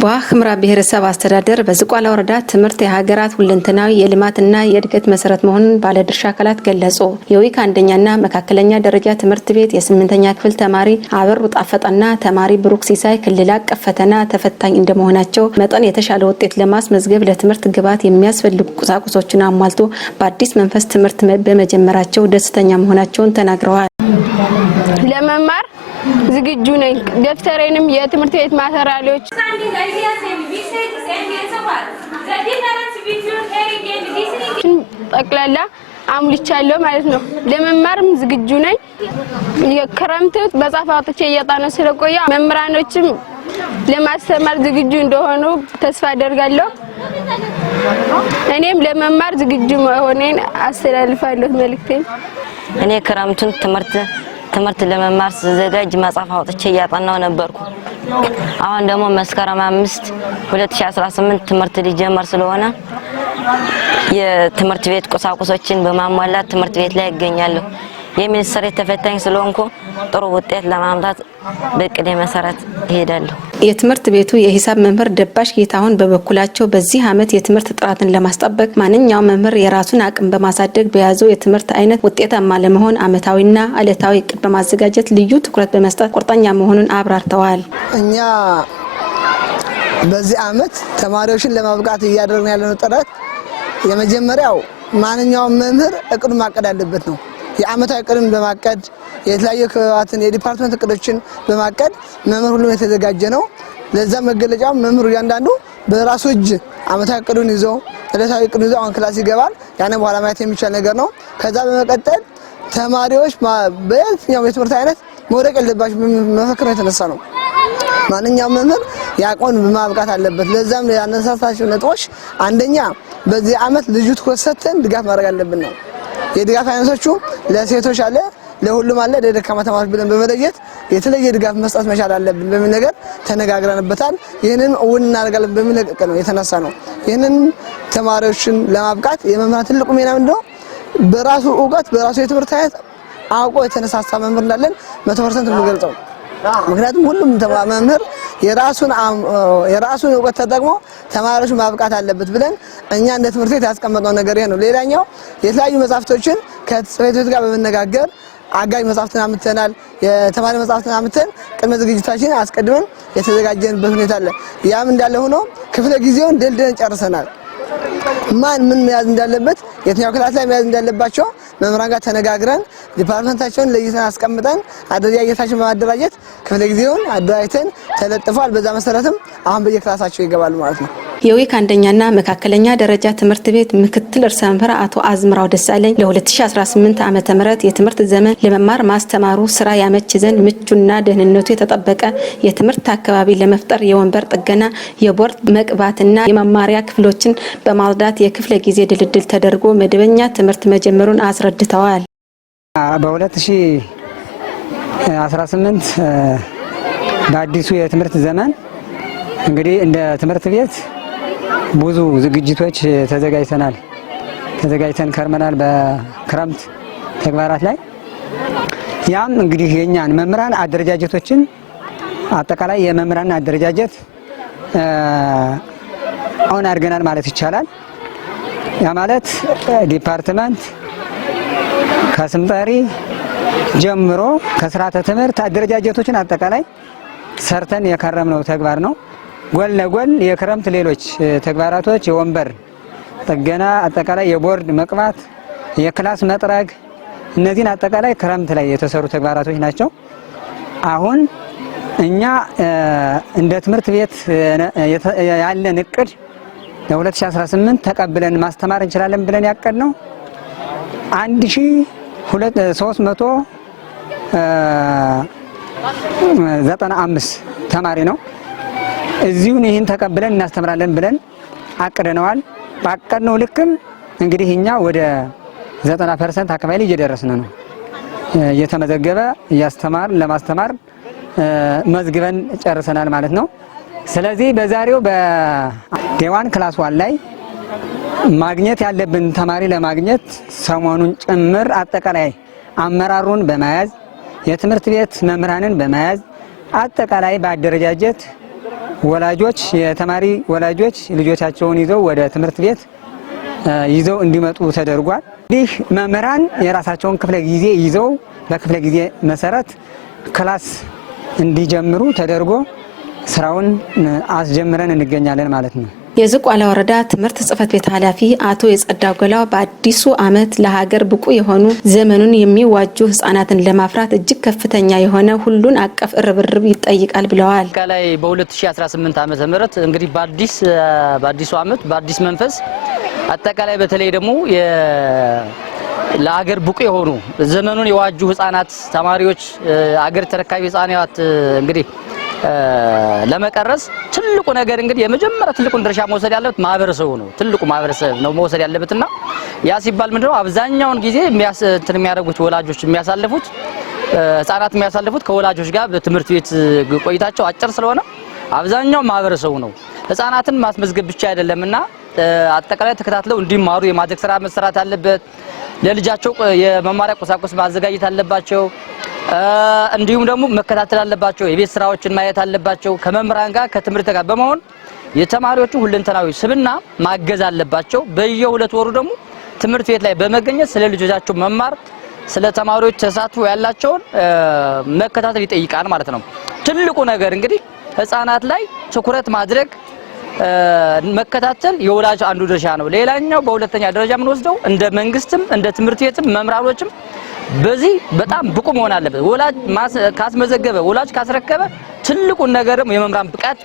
በዋግኽምራ ብሔረሰብ አስተዳደር በዝቋላ ወረዳ ትምህርት የሀገራት ሁለንተናዊ የልማትና የእድገት መሰረት መሆኑን ባለድርሻ አካላት ገለጹ። የዊክ አንደኛና መካከለኛ ደረጃ ትምህርት ቤት የ8ኛ ክፍል ተማሪ አበሩ ጣፈጣና ተማሪ ብሩክ ሲሳይ ክልል አቀፍ ፈተና ተፈታኝ እንደመሆናቸው መጠን የተሻለ ውጤት ለማስመዝገብ ለትምህርት ግብዓት የሚያስፈልጉ ቁሳቁሶችን አሟልቶ በአዲስ መንፈስ ትምህርት በመጀመራቸው ደስተኛ መሆናቸውን ተናግረዋል። ለመማር ዝግጁ ነኝ። ደፍተሬንም የትምህርት ቤት ማተሪያሎች ጠቅላላ አሙልቻለሁ ማለት ነው። ለመማርም ዝግጁ ነኝ። የክረምት መጽሐፍ አውጥቼ እያጠናሁ ስለቆየ መምህራኖችም ለማስተማር ዝግጁ እንደሆኑ ተስፋ አደርጋለሁ። እኔም ለመማር ዝግጁ መሆኔን አስተላልፋለሁ መልእክቴን። እኔ ክረምቱን ትምህርት ለመማር ስዘጋጅ መጽሐፍ አውጥቼ እያጠናሁ ነበርኩ። አሁን ደግሞ መስከረም 5 2018 ትምህርት ሊጀመር ስለሆነ የትምህርት ቤት ቁሳቁሶችን በማሟላት ትምህርት ቤት ላይ እገኛለሁ። የሚኒስትር ተፈታኝ ስለሆንኩ ጥሩ ውጤት ለማምጣት በእቅዴ መሰረት እሄዳለሁ። የትምህርት ቤቱ የሂሳብ መምህር ደባሽ ጌታሁን በበኩላቸው በዚህ ዓመት የትምህርት ጥራትን ለማስጠበቅ ማንኛውም መምህር የራሱን አቅም በማሳደግ በያዘው የትምህርት አይነት ውጤታማ ለመሆን ዓመታዊና ዕለታዊ እቅድ በማዘጋጀት ልዩ ትኩረት በመስጠት ቁርጠኛ መሆኑን አብራርተዋል። እኛ በዚህ ዓመት ተማሪዎችን ለማብቃት እያደረግን ያለነው ጥረት የመጀመሪያው ማንኛውም መምህር እቅድ ማቀድ አለበት ነው። የዓመታዊ እቅድን በማቀድ የተለያዩ ክበባትን የዲፓርትመንት እቅዶችን በማቀድ መምህር ሁሉም የተዘጋጀ ነው። ለዛ መገለጫው መምህሩ እያንዳንዱ በራሱ እጅ ዓመታዊ እቅዱን ይዞ ዕለታዊ እቅዱን ይዞ አሁን ክላስ ይገባል። ያን በኋላ ማየት የሚቻል ነገር ነው። ከዛ በመቀጠል ተማሪዎች በየትኛውም የትምህርት አይነት መውደቅ የለባቸው መፈክር የተነሳ ነው። ማንኛውም መምህር ያቆን በማብቃት አለበት። ለዛም ያነሳሳቸው ነጥቦች አንደኛ በዚህ ዓመት ልዩ ትኩረት ሰጥተን ድጋፍ ማድረግ አለብን ነው። የድጋፍ አይነቶቹ ለሴቶች አለ፣ ለሁሉም አለ፣ ለደካማ ተማሪዎች ብለን በመለየት የተለየ ድጋፍ መስጠት መቻል አለብን በሚል ነገር ተነጋግረንበታል። ይህንን እውን እናደርጋለን በሚል ነገር ነው የተነሳ ነው። ይህንን ተማሪዎችን ለማብቃት የመምህራን ትልቁ ሚና ምንድነው? በራሱ ዕውቀት በራሱ የትምህርት አይነት አውቆ የተነሳሳ መምህር እንዳለን 100% የምንገልጸው። ምክንያቱም ሁሉም መምህር የራሱን ዕውቀት ተጠቅሞ ተማሪዎች ማብቃት አለበት ብለን እኛ እንደ ትምህርት ቤት ያስቀመጥነው ነገር ይሄ ነው። ሌላኛው የተለያዩ መጻሕፍቶችን ከጽሕፈት ቤት ጋር በመነጋገር አጋዥ መጻሕፍትን አምጥተናል። የተማሪ መጻሕፍትን አምጥተን ቅድመ ዝግጅታችን አስቀድመን የተዘጋጀንበት ሁኔታ አለ። ያም እንዳለ ሆኖ ክፍለ ጊዜውን ደልድለን ጨርሰናል። ማን ምን መያዝ እንዳለበት የትኛው ክላስ ላይ መያዝ እንዳለባቸው መምህራን ጋር ተነጋግረን ዲፓርትመንታቸውን ለይተን አስቀምጠን አደረጃጀታቸውን በማደራጀት ክፍለ ጊዜውን አደራጅተን ተለጥፏል። በዛ መሰረትም አሁን በየክላሳቸው ይገባሉ ማለት ነው። የዊክ አንደኛና መካከለኛ ደረጃ ትምህርት ቤት ምክትል ርዕሰ መምህር አቶ አዝምራው ደሳለኝ ለ2018 ዓመተ ምህረት የትምህርት ዘመን ለመማር ማስተማሩ ስራ ያመች ዘንድ ምቹና ደህንነቱ የተጠበቀ የትምህርት አካባቢ ለመፍጠር የወንበር ጥገና፣ የቦርድ መቅባትና የመማሪያ ክፍሎችን በማጽዳት የክፍለ ጊዜ ድልድል ተደርጎ መደበኛ ትምህርት መጀመሩን አስረድተዋል። በ2018 በአዲሱ የትምህርት ዘመን እንግዲህ እንደ ትምህርት ቤት ብዙ ዝግጅቶች ተዘጋጅተን ከርመናል። በክረምት ተግባራት ላይ ያም እንግዲህ የኛን መምህራን አደረጃጀቶችን አጠቃላይ የመምህራን አደረጃጀት አሁን አድርገናል ማለት ይቻላል። ያ ማለት ዲፓርትመንት ከስም ጠሪ ጀምሮ ከስርዓተ ትምህርት አደረጃጀቶችን አጠቃላይ ሰርተን የከረምነው ተግባር ነው። ጎን ለጎን የክረምት ሌሎች ተግባራቶች የወንበር ጥገና፣ አጠቃላይ የቦርድ መቅባት፣ የክላስ መጥረግ፣ እነዚህን አጠቃላይ ክረምት ላይ የተሰሩ ተግባራቶች ናቸው። አሁን እኛ እንደ ትምህርት ቤት ያለን እቅድ ለ2018 ተቀብለን ማስተማር እንችላለን ብለን ያቀድነው 1395 ተማሪ ነው። እዚሁን ይህን ተቀብለን እናስተምራለን ብለን አቅደነዋል። ባቀድነው ልክም እንግዲህ እኛ ወደ 90% አካባቢ እየደረስን ነው። እየተመዘገበ ለማስተማር መዝግበን ጨርሰናል ማለት ነው። ስለዚህ በዛሬው በዴዋን ክላስ 1 ላይ ማግኘት ያለብን ተማሪ ለማግኘት ሰሞኑን ጭምር አጠቃላይ አመራሩን በመያዝ የትምህርት ቤት መምህራንን በመያዝ አጠቃላይ በአደረጃጀት ወላጆች የተማሪ ወላጆች ልጆቻቸውን ይዘው ወደ ትምህርት ቤት ይዘው እንዲመጡ ተደርጓል። ይህ መምህራን የራሳቸውን ክፍለ ጊዜ ይዘው በክፍለ ጊዜ መሰረት ክላስ እንዲጀምሩ ተደርጎ ስራውን አስጀምረን እንገኛለን ማለት ነው። የዝቋላ ወረዳ ትምህርት ጽሕፈት ቤት ኃላፊ አቶ የጸዳው ገላው በአዲሱ ዓመት ለሀገር ብቁ የሆኑ ዘመኑን የሚዋጁ ህፃናትን ለማፍራት እጅግ ከፍተኛ የሆነ ሁሉን አቀፍ ርብርብ ይጠይቃል ብለዋል። ከላይ በ2018 ዓመተ ምህረት እንግዲህ በአዲሱ ዓመት በአዲስ መንፈስ አጠቃላይ በተለይ ደግሞ ለሀገር ብቁ የሆኑ ዘመኑን የዋጁ ህፃናት ተማሪዎች አገር ተረካቢ ህፃናት እንግዲህ ለመቀረጽ ትልቁ ነገር እንግዲህ የመጀመሪያ ትልቁን ድርሻ መውሰድ ያለበት ማህበረሰቡ ነው። ትልቁ ማህበረሰብ ነው መውሰድ ያለበትና ያ ሲባል ምንድነው አብዛኛውን ጊዜ የሚያደርጉት ወላጆች የሚያሳልፉት ህፃናት የሚያሳልፉት ከወላጆች ጋር በትምህርት ቤት ቆይታቸው አጭር ስለሆነ አብዛኛው ማህበረሰቡ ነው። ህፃናትን ማስመዝገብ ብቻ አይደለምና አጠቃላይ ተከታትለው እንዲማሩ የማድረግ ስራ መስራት አለበት። ለልጃቸው የመማሪያ ቁሳቁስ ማዘጋጀት አለባቸው። እንዲሁም ደግሞ መከታተል አለባቸው። የቤት ስራዎችን ማየት አለባቸው። ከመምህራን ጋር ከትምህርት ጋር በመሆን የተማሪዎቹ ሁለንተናዊ ስብዕና ማገዝ አለባቸው። በየሁለት ወሩ ደግሞ ትምህርት ቤት ላይ በመገኘት ስለ ልጆቻቸው መማር ስለ ተማሪዎች ተሳትፎ ያላቸውን መከታተል ይጠይቃል ማለት ነው። ትልቁ ነገር እንግዲህ ህፃናት ላይ ትኩረት ማድረግ መከታተል የወላጅ አንዱ ድርሻ ነው። ሌላኛው በሁለተኛ ደረጃ ምን ወስደው እንደ መንግስትም እንደ ትምህርት ቤትም መምህራኖችም በዚህ በጣም ብቁ መሆን አለበት። ወላጅ ካስመዘገበ ወላጅ ካስረከበ ትልቁን ነገርም የመምህራን ብቃት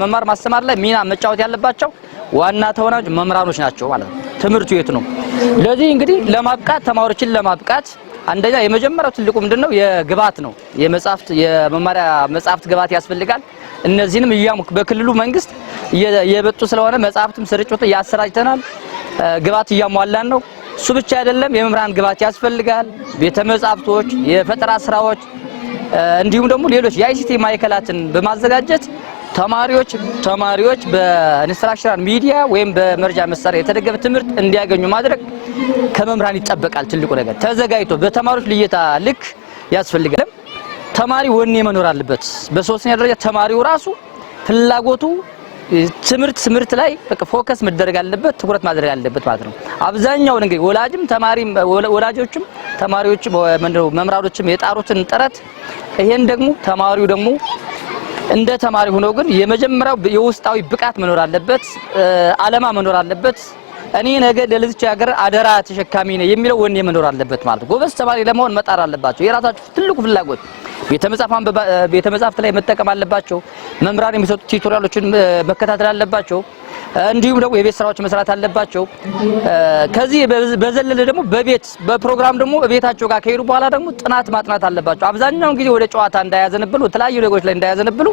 መማር ማስተማር ላይ ሚና መጫወት ያለባቸው ዋና ተወናጅ መምህራኖች ናቸው ማለት ነው። ትምህርት ቤት ነው። ለዚህ እንግዲህ ለማብቃት ተማሪዎችን ለማብቃት አንደኛ የመጀመሪያው ትልቁ ምንድነው የግብዓት ነው። የመጻሕፍት የመማሪያ መጻሕፍት ግብዓት ያስፈልጋል። እነዚህንም በክልሉ መንግስት የበጡ ስለሆነ መጻሕፍትም ስርጭት ያሰራጭተናል። ግብዓት እያሟላን ነው። እሱ ብቻ አይደለም የመምህራን ግብዓት ያስፈልጋል። ቤተ መጻሕፍቶች፣ የፈጠራ ስራዎች እንዲሁም ደግሞ ሌሎች የአይሲቲ ማዕከላትን በማዘጋጀት ተማሪዎች በኢንስትራክሽናል ሚዲያ ወይም በመረጃ መሳሪያ የተደገፈ ትምህርት እንዲያገኙ ማድረግ ከመምህራን ይጠበቃል። ትልቁ ነገር ተዘጋጅቶ በተማሪዎች ልየታ ልክ ያስፈልጋል። ተማሪ ወኔ መኖር አለበት። በሶስተኛ ደረጃ ተማሪው ራሱ ፍላጎቱ ትምህርት ላይ ፎከስ መደረግ አለበት፣ ትኩረት ማድረግ አለበት ማለት ነው። አብዛኛው እንግዲህ ወላጆችም ተማሪዎችም መምህራኖችም የጣሩትን ጥረት ይሄን ደግሞ ተማሪው ደግሞ እንደ ተማሪ ሆኖ ግን የመጀመሪያው የውስጣዊ ብቃት መኖር አለበት፣ አለማ መኖር አለበት። እኔ ነገ ለልጅ ሀገር አደራ ተሸካሚ ነኝ የሚለው ወኔ መኖር አለበት ማለት ነው። ጎበዝ ተማሪ ለመሆን መጣር አለባቸው። የራሳቸው ትልቁ ፍላጎት ቤተ መጻሕፍት ላይ መጠቀም አለባቸው። መምህራን የሚሰጡት ቲዩቶሪያሎችን መከታተል አለባቸው። እንዲሁም ደግሞ የቤት ስራዎች መስራት አለባቸው። ከዚህ በዘለለ ደግሞ በፕሮግራም ደግሞ ቤታቸው ጋር ከሄዱ በኋላ ደግሞ ጥናት ማጥናት አለባቸው። አብዛኛውን ጊዜ ወደ ጨዋታ እንዳያዘነብሉ የተለያዩ ነገሮች ላይ እንዳያዘነብሉ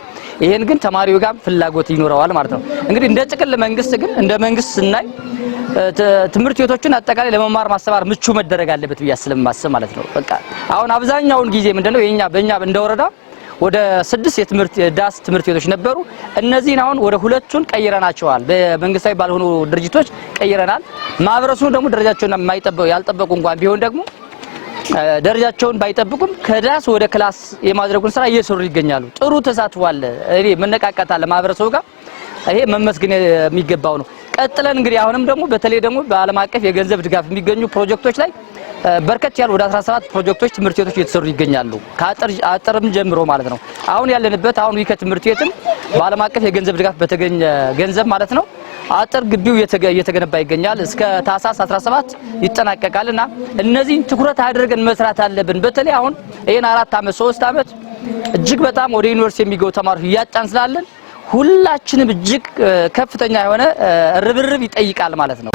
ይሄን ግን ተማሪው ጋር ፍላጎት ይኖረዋል ማለት ነው። እንግዲህ እንደ ጥቅል እንደ መንግስት ስናይ ትምህርት ቤቶችን አጠቃላይ ለመማር ማስተማር ምቹ መደረግ አለበት ብዬ ስለማስብ ማለት ነው። በቃ አሁን አብዛኛውን ጊዜ ምንድነው በእኛ እንደወረዳ ወደ 6 የዳስ ትምህርት ቤቶች ነበሩ። እነዚህን አሁን ወደ 2ቱን ቀይረናቸዋል። በመንግስታዊ ባልሆኑ ድርጅቶች ቀይረናል። ማህበረሰቡ ደግሞ ደረጃቸውን ያልጠበቁ እንኳን ቢሆን ደግሞ ደረጃቸውን ባይጠብቁም ከዳስ ወደ ክላስ የማድረጉን ስራ እየሰሩ ይገኛሉ። ጥሩ ተሳትፎ አለ። መነቃቃት አለ ማህበረሰቡ ጋር። ይሄ መመስገን የሚገባው ነው። ቀጥለን እንግዲህ አሁንም ደግሞ በተለይ ደግሞ በዓለም አቀፍ የገንዘብ ድጋፍ የሚገኙ ፕሮጀክቶች ላይ በርከት ያሉ ወደ 17 ፕሮጀክቶች ትምህርት ቤቶች እየተሰሩ ይገኛሉ። ከአጥርም ጀምሮ ማለት ነው። አሁን ያለንበት ዊከ ትምህርት ቤትም በዓለም አቀፍ የገንዘብ ድጋፍ በተገኘ ገንዘብ ማለት ነው አጥር ግቢው እየተገነባ ይገኛል። እስከ ታህሳስ 17 ይጠናቀቃልና እነዚህን ትኩረት አድርገን መስራት አለብን። በተለይ አሁን ይሄን 4 ዓመት 3 ዓመት እጅግ በጣም ወደ ዩኒቨርሲቲ የሚገቡ ተማሪዎች እያጫን ስላለን ሁላችንም እጅግ ከፍተኛ የሆነ ርብርብ ይጠይቃል ማለት ነው።